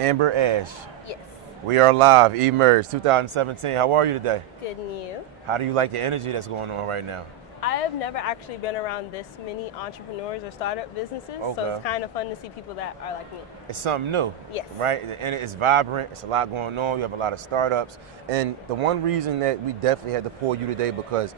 Amber Ash. Yes. We are live, Emerge 2017. How are you today? Good, and you? How do you like the energy that's going on right now? I have never actually been around this many entrepreneurs or startup businesses, so it's kind of fun to see people that are like me. It's something new, yes, right? And it's vibrant. It's a lot going on. You have a lot of startups. And the one reason that we definitely had to pull you today because,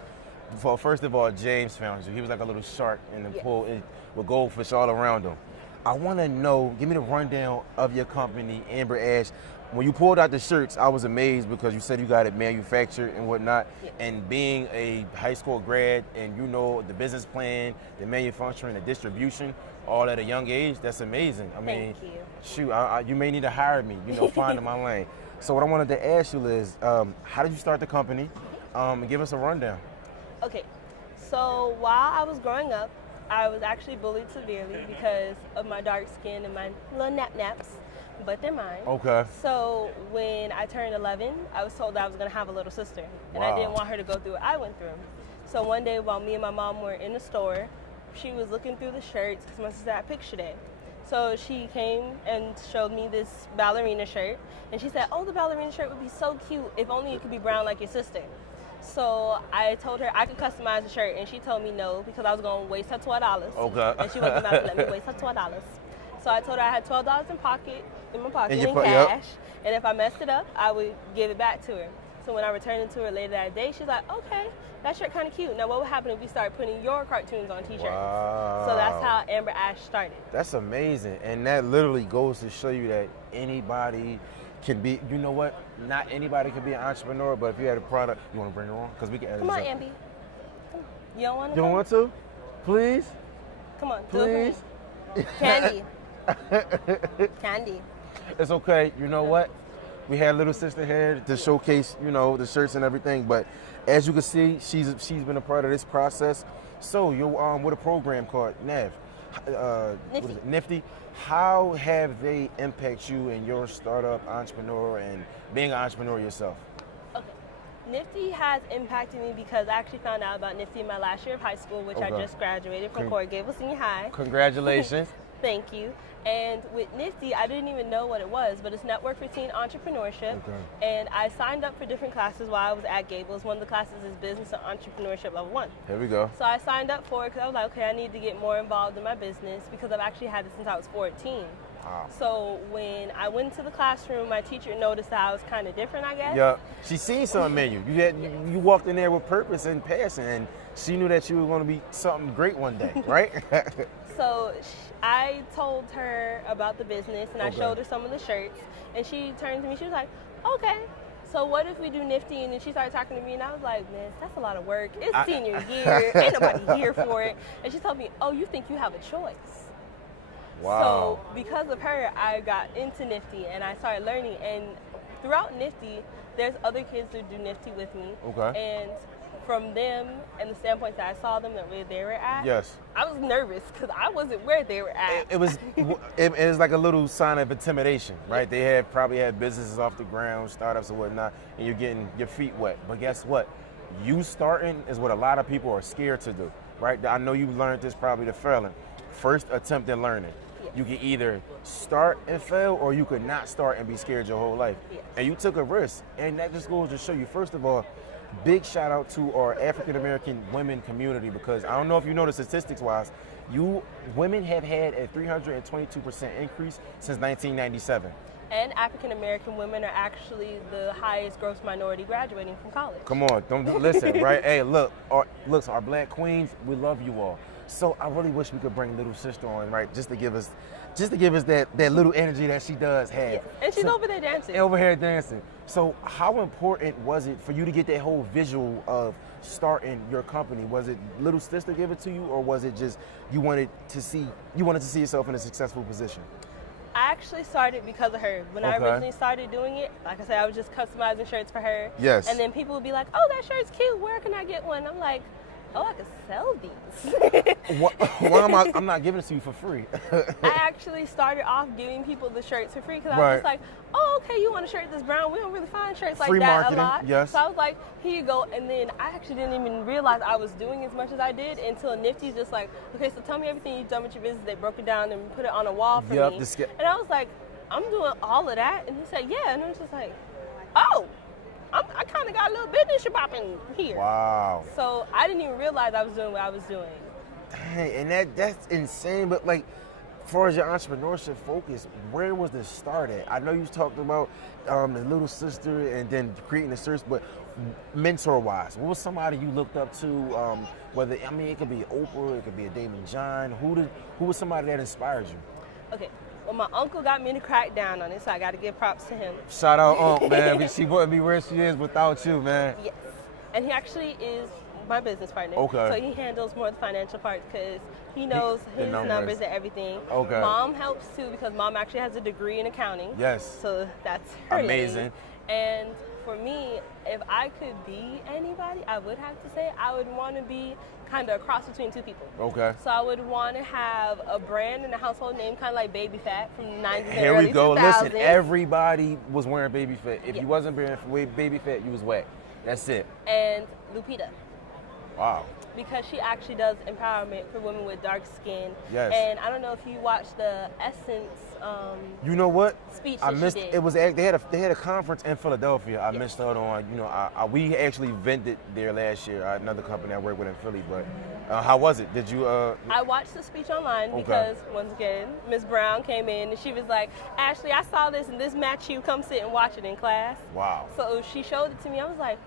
first of all, James found you. He was like a little shark in the pool with goldfish all around him. I want to know, give me the rundown of your company, Amber Ash. When you pulled out the shirts, I was amazed because you said you got it manufactured and whatnot. Yes. And being a high school grad and you know the business plan, the manufacturing, the distribution, all at a young age, that's amazing. I mean, thank you. Shoot, you may need to hire me, finding my lane. So what I wanted to ask you is, how did you start the company? And give us a rundown. Okay, so while I was growing up, I was actually bullied severely because of my dark skin and my little naps, but they're mine. Okay. So when I turned 11, I was told that I was going to have a little sister, and I didn't want her to go through what I went through. So one day while me and my mom were in the store, she was looking through the shirts because my sister had picture day. So she came and showed me this ballerina shirt, and she said, "Oh, the ballerina shirt would be so cute if only it could be brown like your sister." So I told her I could customize the shirt, and she told me no because I was going to waste her $12. Okay. And she wasn't about to let me waste her $12. So I told her I had $12 in my pocket in cash, yep. and if I messed it up, I would give it back to her. So when I returned it to her later that day, she's like, "Okay, that shirt kind of cute. Now what would happen if we start putting your cartoons on t-shirts?" Wow. So that's how Amber Ash started. That's amazing. And that literally goes to show you that anybody can be, you know what? Not anybody can be an entrepreneur, but if you had a product, you want to bring it on? Because we can edit Come on, this up. Amby. You don't want to? You don't want to? Please? Come on, please. Do it for me. Candy. Candy. It's okay. You know what? We had little sister here to showcase, the shirts and everything. But as you can see, she's been a part of this process. So you're with a program called NAV. Nifty. How have they impacted you in your startup entrepreneur and being an entrepreneur yourself? Okay. Nifty has impacted me because I actually found out about Nifty in my last year of high school, which I just graduated from Coral Gables Senior High. Congratulations. Thank you. And with Nifty, I didn't even know what it was, but it's Network for Teen Entrepreneurship. Okay. And I signed up for different classes while I was at Gables. One of the classes is Business and Entrepreneurship Level 1. Here we go. So I signed up for it because I was like, okay, I need to get more involved in my business because I've actually had it since I was 14. Wow. So when I went to the classroom, my teacher noticed that I was kind of different, I guess. Yeah, she seen something in you. You walked in there with purpose and passion, and she knew that you were going to be something great one day, right? So I told her about the business, and I showed her some of the shirts, and she turned to me, she was like, "Okay, so what if we do Nifty?" And then she started talking to me, and I was like, "Man, that's a lot of work. It's senior year. Ain't nobody here for it." And she told me, "Oh, you think you have a choice?" Wow. So because of her, I got into Nifty, and I started learning. And throughout Nifty, there's other kids who do Nifty with me. Okay. And from them and the standpoint that I saw them and where they were at, yes, I was nervous because I wasn't where they were at. It was like a little sign of intimidation, right? They probably had businesses off the ground, startups and whatnot, and you're getting your feet wet. But guess what? You starting is what a lot of people are scared to do, right? I know you learned this probably the failing. First attempt at learning. Yes. You can either start and fail, or you could not start and be scared your whole life. Yes. And you took a risk, and that just goes to show you, first of all, big shout out to our African American women community, because I don't know if you know the statistics wise, women have had a 322% increase since 1997. And African American women are actually the highest gross minority graduating from college. Come on, don't listen, right? Hey, look, our black queens, we love you all. So I really wish we could bring little sister on, right? Just to give us that little energy that she does have. Yes. And she's over there dancing. Over here dancing. So how important was it for you to get that whole visual of starting your company? Was it little sister give it to you, or was it just you wanted to see yourself in a successful position? I actually started because of her. When I originally started doing it, like I said, I was just customizing shirts for her. Yes. And then people would be like, "Oh, that shirt's cute. Where can I get one?" I'm like, "Oh, I could sell these." I'm not giving it to you for free. I actually started off giving people the shirts for free because I was just like, "Oh, okay, you want a shirt that's brown? We don't really find shirts like free that marketing, a lot." Yes. So I was like, "Here you go." And then I actually didn't even realize I was doing as much as I did until Nifty's just like, "Okay, so tell me everything you've done with your business." They broke it down and put it on a wall for me. And I was like, I'm doing all of that. And he said, yeah. And I was just like, oh, I kind of got a little business popping here. Wow. So I didn't even realize I was doing what I was doing. Dang, and that's insane. But like, as far as your entrepreneurship focus, where was the start at? I know you talked about the little sister and then creating the search, but mentor-wise, what was somebody you looked up to? Whether, I mean, it could be Oprah, it could be a Damon John. Who was somebody that inspired you? Okay. Well, my uncle got me to crack down on it, so I got to give props to him. Shout out, Unc, man. She wouldn't be where she is without you, man. Yes. And he actually is my business partner. Okay. So he handles more of the financial part because he knows his numbers and everything. Okay. Mom helps too because Mom actually has a degree in accounting. Yes. So that's her amazing. And for me, if I could be anybody, I would have to say I would want to be kind of a cross between two people. Okay. So I would want to have a brand and a household name kind of like Baby Fat from the 90s and Here early we go. 2000s. Listen, everybody was wearing Baby Fat. If Yeah. you wasn't wearing Baby Fat, you was whack. That's it. And Lupita. Wow. Because she actually does empowerment for women with dark skin. Yes. And I don't know if you watched the Essence You know what? speech I that missed. she did. It was they had a conference in Philadelphia. I missed out on. You know, we actually vended there last year. Another company I work with in Philly. But how was it? Did you? I watched the speech online Okay. because once again, Ms. Brown came in and she was like, Ashley, I saw this and this match you. Come sit and watch it in class. Wow. So she showed it to me. I was like,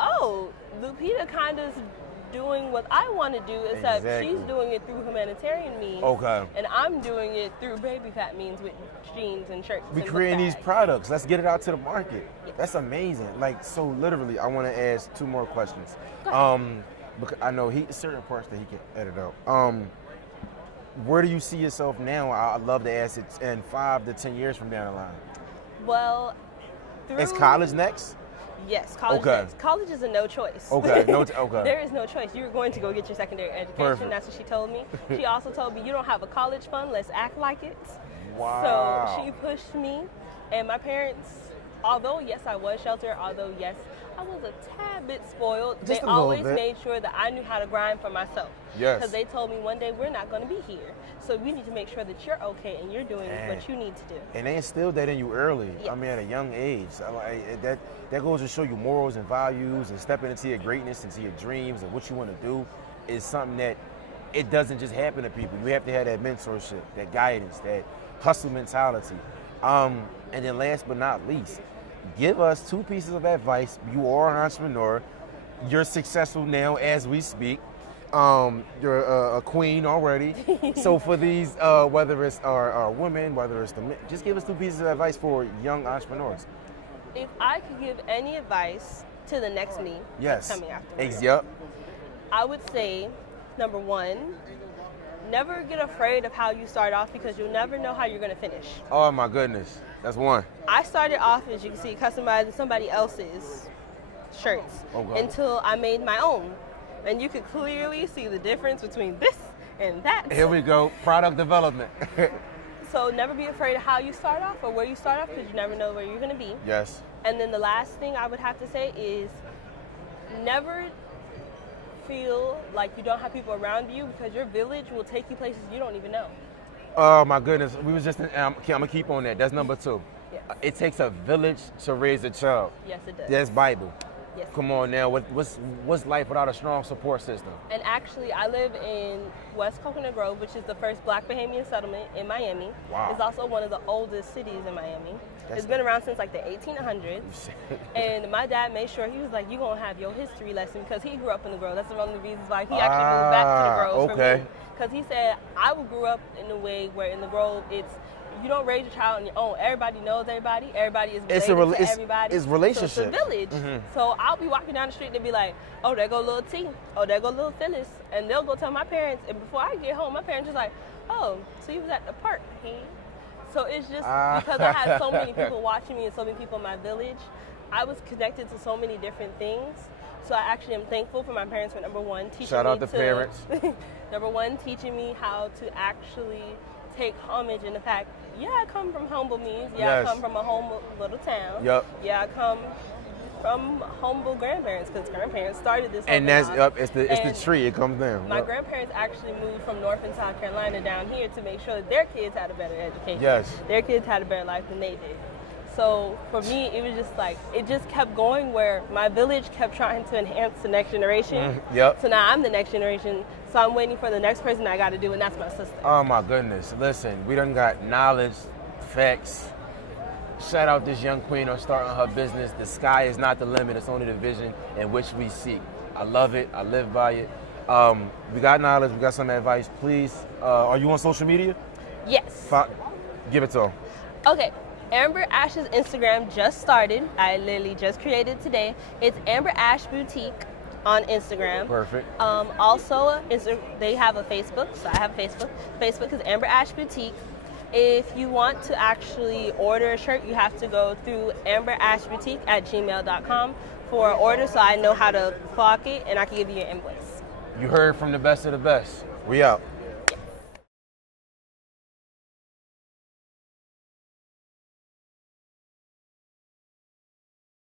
oh, Lupita kind of doing what I want to do, except Exactly. she's doing it through humanitarian means. Okay. And I'm doing it through Baby Fat means with jeans and shirts. We and creating book these bags. products. Let's get it out to the market. That's amazing. Like, so literally, I want to ask two more questions. Go ahead. Because I know certain parts that he can edit out. Where do you see yourself now? I'd love to ask it in 5 to 10 years from down the line. Well, Is college next? Yes, college Okay. next. College is a no choice. Okay. Okay. There is no choice. You're going to go get your secondary education. Perfect. That's what she told me. She also told me, you don't have a college fund, let's act like it. Wow. So she pushed me. And my parents, although yes, I was sheltered, although yes, I was a tad bit spoiled, Just they a little always bit. made sure that I knew how to grind for myself. Yes. Because they told me one day, we're not going to be here. So we need to make sure that you're okay and you're doing what you need to do. And they instilled that in you early. Yes. I mean, at a young age. That goes to show you morals and values and stepping into your greatness, into your dreams and what you want to do is something that it doesn't just happen to people. You have to have that mentorship, that guidance, that hustle mentality. And then last but not least, give us 2 pieces of advice. You are an entrepreneur. You're successful now as we speak. You're a queen already. So for these, whether it's our women, whether it's the men, just give us 2 pieces of advice for young entrepreneurs. If I could give any advice to the next me Yes. that's coming after me, Yep. I would say, number 1, never get afraid of how you start off because you'll never know how you're going to finish. Oh my goodness. That's 1. I started off, as you can see, customizing somebody else's shirts Okay. until I made my own. And you could clearly see the difference between this and that. Here we go. Product development. So never be afraid of how you start off or where you start off because you never know where you're going to be. Yes. And then the last thing I would have to say is never feel like you don't have people around you because your village will take you places you don't even know. Oh my goodness. We was just I'm gonna keep on that. That's number 2. Yes. It takes a village to raise a child. Yes, it does. That's Bible. Yes. Come on now. What's life without a strong support system? And actually, I live in West Coconut Grove, which is the first Black Bahamian settlement in Miami. Wow. It's also one of the oldest cities in Miami. It's been around since like the 1800s. And my dad made sure, he was like, you're going to have your history lesson because he grew up in the Grove. That's one of the reasons why he actually moved back to the Grove for okay. me. Because he said, I grew up in a way where in the Grove, it's you don't raise your child on your own. Everybody knows everybody. Everybody is related to everybody. It's relationships. So it's a village. Mm-hmm. So I'll be walking down the street and they'll be like, oh, there go little T. Oh, there go little Phyllis. And they'll go tell my parents. And before I get home, my parents just like, oh, so you was at the park, he? So it's just because I had so many people watching me and so many people in my village, I was connected to so many different things. So I actually am thankful for my parents for number 1, teaching Shout me out to parents. number 1, teaching me how to actually take homage in the fact, yeah, I come from humble means. Yeah, Yes. I come from a humble little town. Yep. Yeah, I come from humble grandparents, because grandparents started this. And that's it's the tree. It comes down. My grandparents actually moved from North and South Carolina down here to make sure that their kids had a better education. Yes. Their kids had a better life than they did. So for me, it was just like, it just kept going where my village kept trying to enhance the next generation. Yep. So now I'm the next generation. So I'm waiting for the next person I got to do, and that's my sister. Oh my goodness. Listen, we done got knowledge, facts. Shout out this young queen on starting her business. The sky is not the limit. It's only the vision in which we seek. I love it. I live by it. We got knowledge. We got some advice. Please, are you on social media? Yes. Give it to them. Okay. Amber Ash's Instagram just started. I literally just created today. It's Amber Ash Boutique on Instagram. Perfect. Also, they have a Facebook, so I have a Facebook. Facebook is Amber Ash Boutique. If you want to actually order a shirt, you have to go through amberashboutique@gmail.com for an order, so I know how to clock it and I can give you your invoice. You heard from the best of the best. We out.